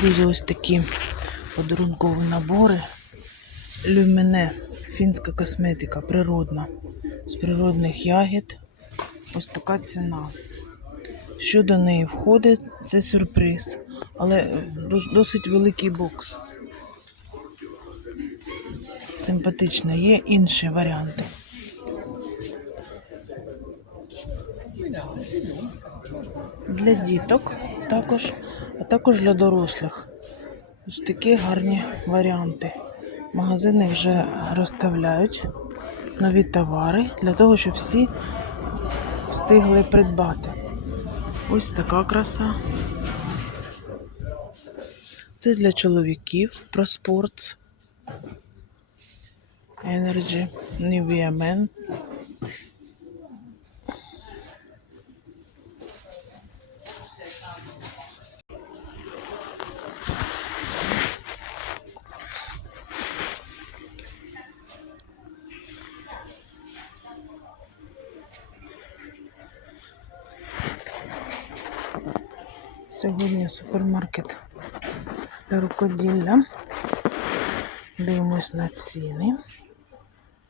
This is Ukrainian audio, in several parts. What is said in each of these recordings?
Друзі, ось такі подарункові набори. Люміне, фінська косметика, природна. З природних ягід. Ось така ціна. Що до неї входить, це сюрприз. Але е, досить великий бокс. Симпатично, є інші варіанти. Для діток також, також для дорослих. Ось такі гарні варіанти. Магазини вже розставляють нові товари для того, щоб всі встигли придбати. Ось така краса. Це для чоловіків про спорт. Energy, Nivea Men. Сьогодні супермаркет для рукоділля. Дивимось на ціни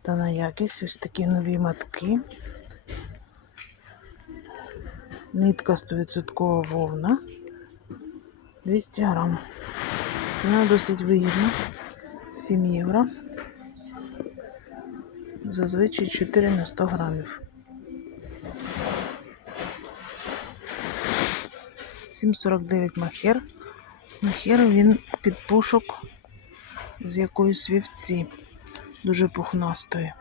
та на якість. Ось такі нові матки. Нитка 100% вовна. 200 грам. Ціна досить вигідна. 7 євро. Зазвичай 4 на 100 грамів. 7,49 махер. Махер він під пушок з якоїсь вівці. Дуже пухнастої.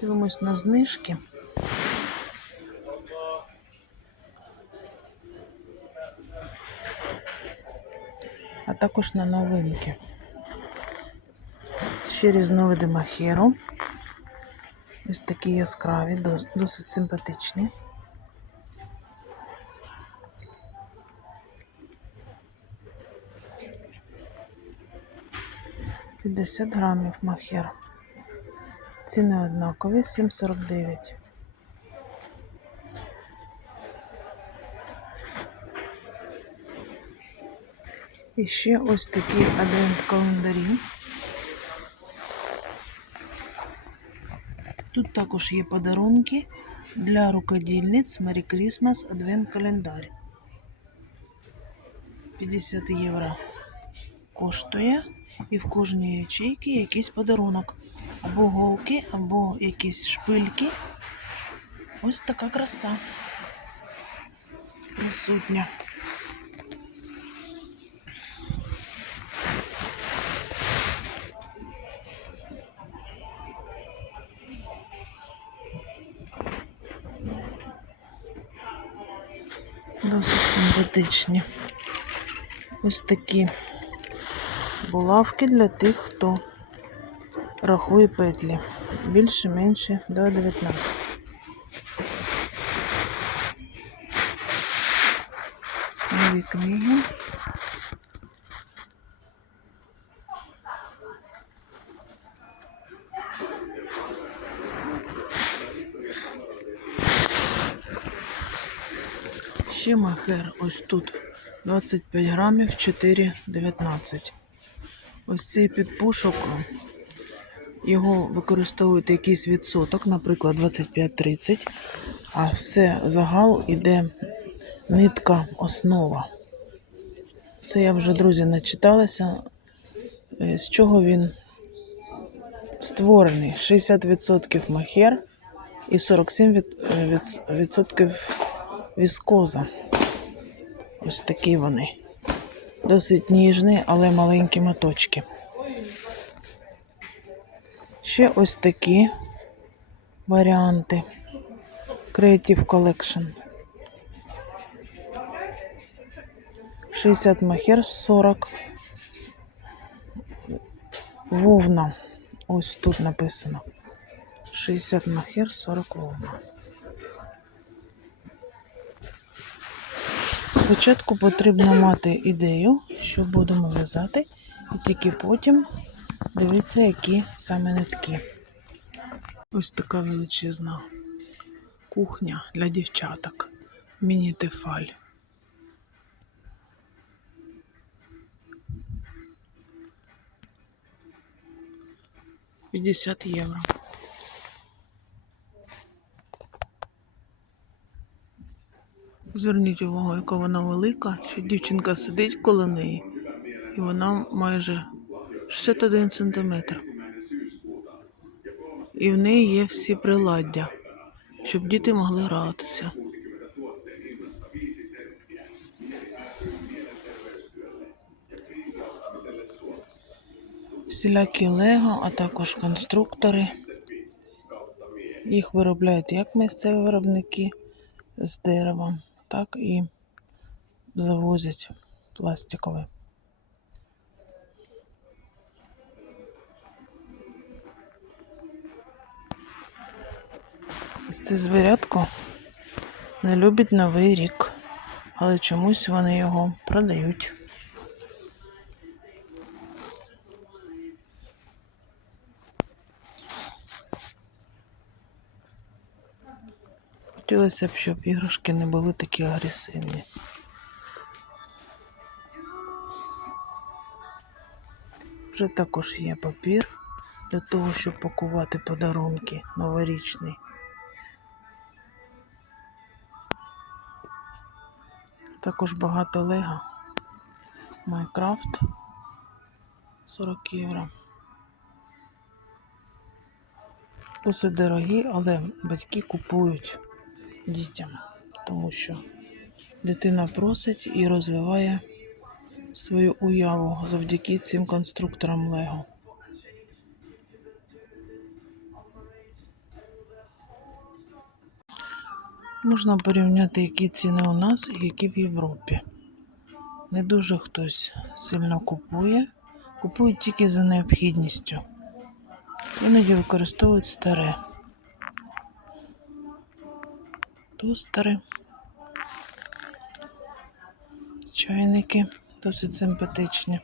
Дивимось на знижки. А також на новинки. Ще різновиди махеру. Ось такі яскраві, досить симпатичні. П'ятдесят грамів махер. Ціни однакові, 7,49. І ще ось такі адвент-календарі. Тут також є подарунки для рукодільниць Merry Christmas Advent календар. 50 євро коштує. І в кожній ячейці якийсь подарунок. Або голки, або якісь шпильки. Ось така краса. Присутня. Досить симпатичні. Ось такі булавки для тих, хто рахує петлі. Більше, менше до 19. Нові книги. Ще махер ось тут 25 грамів 4,19. Ось цей підпушок, його використовують якийсь відсоток, наприклад, 25-30, а все загал іде нитка основа. Це я вже, друзі, начиталася, е, з чого він створений. 60% махер і 47% віскоза. Ось такі вони. Досить ніжні, але маленькі моточки. Ще ось такі варіанти. Creative Collection. 60 махер, 40 вовна. Ось тут написано. 60 махер, 40 вовна. Спочатку потрібно мати ідею, що будемо в'язати, і тільки потім дивитися, які саме нитки. Ось така величезна Кухня для дівчаток. Міні-тефаль. П'ятдесят євро. Зверніть увагу, яка вона велика, що дівчинка сидить коло неї, і вона майже 61 сантиметр. І в неї є всі приладдя, щоб діти могли гратися. Всілякі лего, а також конструктори. Їх виробляють як місцеві виробники з дерева, так і завозять пластикові. Ось це звірятко не любить Новий рік, але чомусь вони його продають. Хотілося б, щоб іграшки не були такі агресивні. Вже також є папір для того, щоб пакувати подарунки новорічний. Також багато лего. Майкрафт 40 євро. Досить дорогі, але батьки купують дітям, тому що дитина просить і розвиває свою уяву завдяки цим конструкторам Лего. Можна порівняти, які ціни у нас і які в Європі. Не дуже хтось сильно купує, купують тільки за необхідністю. Іноді використовують старе. Тостери, чайники досить симпатичні.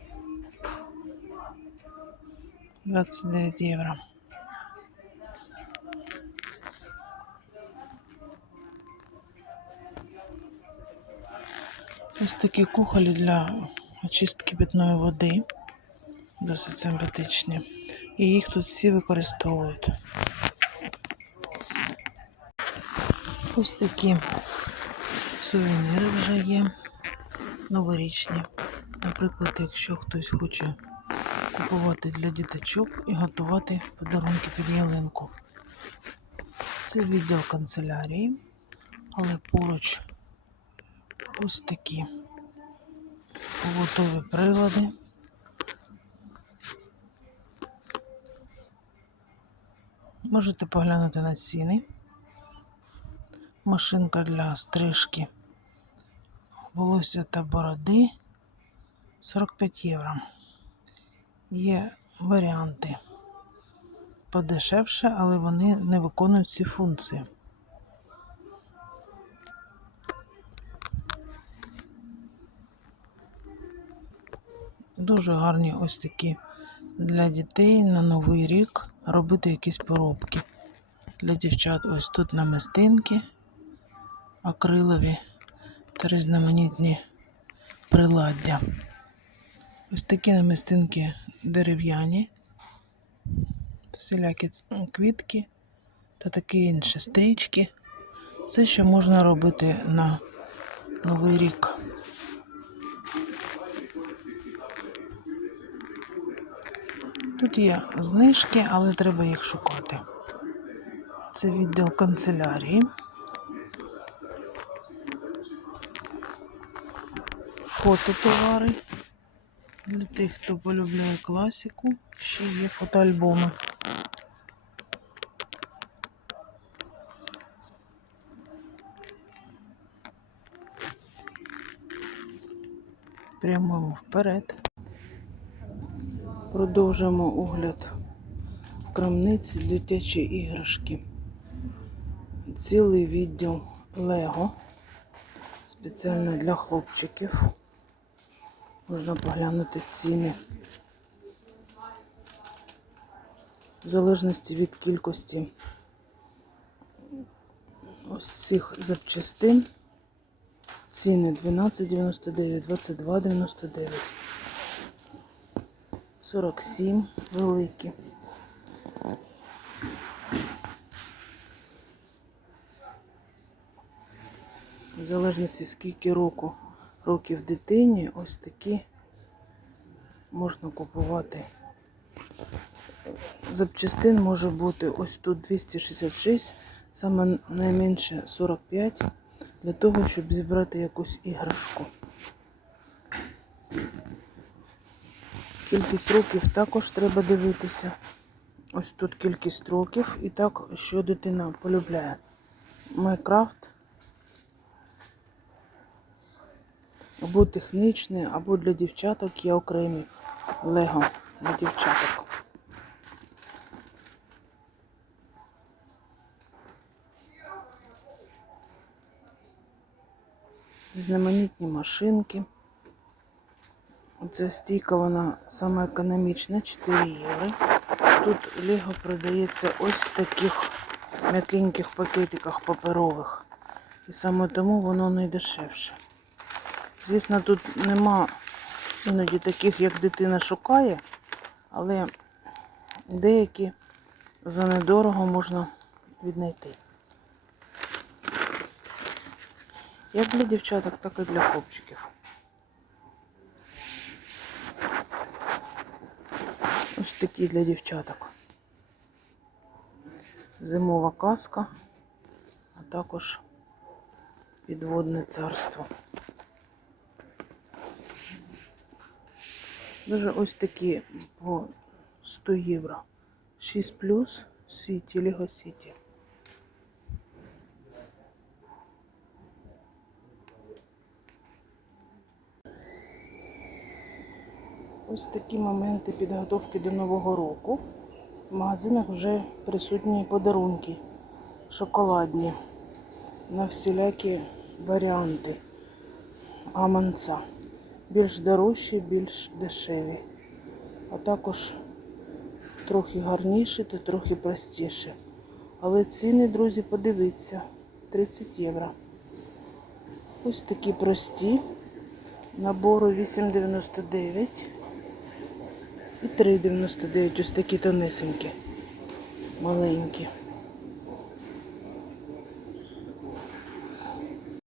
29 євро. Ось такі кухолі для очистки питної води. Досить симпатичні. І їх тут всі використовують. Ось такі сувеніри вже є новорічні. Наприклад, якщо хтось хоче купувати для діточок і готувати подарунки під ялинку. Це відділ канцелярії, але поруч ось такі побутові прилади. Можете поглянути на ціни. Машинка для стрижки волосся та бороди 45 євро. Є варіанти подешевше, але вони не виконують ці функції. Дуже гарні ось такі для дітей на Новий рік робити якісь поробки. Для дівчат ось тут намистинки акрилові та різноманітні приладдя. Ось такі намистинки дерев'яні, всілякі квітки та такі інші стрічки. Все, що можна робити на Новий рік. Тут є знижки, але треба їх шукати. Це відділ канцелярії. Фототовари. Для тих, хто полюбляє класику, ще є фотоальбоми. Прямуємо вперед. Продовжуємо огляд крамниці дитячі іграшки. Цілий відділ Лего. Спеціально для хлопчиків. Можна поглянути ціни. В залежності від кількості ось цих запчастин. Ціни 12,99, 22,99, 47 великі. В залежності скільки року, років дитині, ось такі можна купувати. Запчастин може бути ось тут 266, саме найменше 45, для того, щоб зібрати якусь іграшку. Кількість років також треба дивитися. Ось тут кількість років і так, що дитина полюбляє. Майкрафт або технічний, або для дівчаток є окремі лего для дівчаток. Знаменитні машинки. Ця стійка, вона саме економічна, 4 євро. Тут Лего продається ось в таких м'якеньких пакетиках паперових. І саме тому воно найдешевше. Звісно, тут нема іноді таких, як дитина шукає, але деякі за недорого можна віднайти. Як для дівчаток, так і для хлопчиків. Ось такі для дівчаток. Зимова казка, а також підводне царство. Дуже ось такі по 100 євро. 6 плюс Сіті, Лего Сіті. Ось такі моменти підготовки до Нового року. В магазинах вже присутні подарунки шоколадні на всілякі варіанти гаманця. Більш дорожчі, більш дешеві. А також трохи гарніші та трохи простіші. Але ціни, друзі, подивіться, 30 євро. Ось такі прості. Набору 8,99 і 3,99. Ось такі тонесенькі, маленькі.